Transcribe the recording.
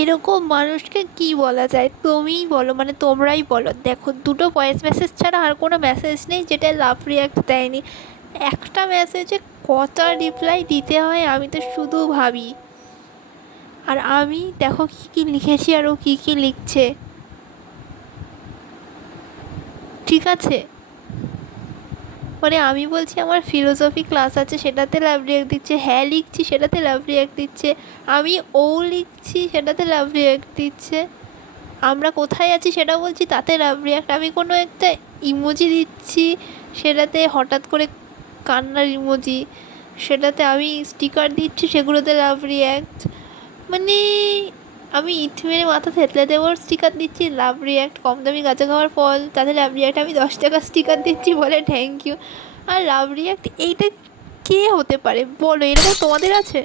এরকম মানুষকে কি বলা যায়? তুমিই বলো, মানে তোমরাই বলো। দেখো, দুটো ভয়েস মেসেজ ছাড়া আর কোনো মেসেজ নেই যেটা লাভ রিয়াক্ট দেয়নি। একটা মেসেজে কটা রিপ্লাই দিতে হয় আমি তো শুধু ভাবি। আর আমি দেখো কী কী লিখেছি আর ও কী কী লিখছে। ঠিক আছে, মানে আমি বলছি আমার ফিলোসফি ক্লাস আছে, সেটাতে লাভ রিয়াক্ট দিচ্ছে। হ্যাঁ লিখছি, সেটাতে লাভ রিয়াক্ট দিচ্ছে। আমি ও লিখছি, সেটাতে লাভ রিয়াক্ট দিচ্ছে। আমরা কোথায় আছি সেটা বলছি, তাতে লাভ রিয়াক্ট। আমি কোনো একটা ইমোজি দিচ্ছি, সেটাতে হঠাৎ করে কান্নার ইমোজি। সেটাতে আমি স্টিকার দিচ্ছি, সেগুলোতে লাভ রিয়াক্ট। মানে আমি ইট মেরে মাথা থেতলে দেওয়ার স্টিকার দিচ্ছি, লাভ রিয়াক্ট। কম দামি গাঁজা খাওয়ার ফল, তাতে লাভ রিয়াক্ট। আমি 10 টাকার স্টিকার দিচ্ছি, বলে থ্যাংক ইউ। আর লাভ রিয়াক্ট এইটা কে হতে পারে বলো? এরকম তোমাদের আছে?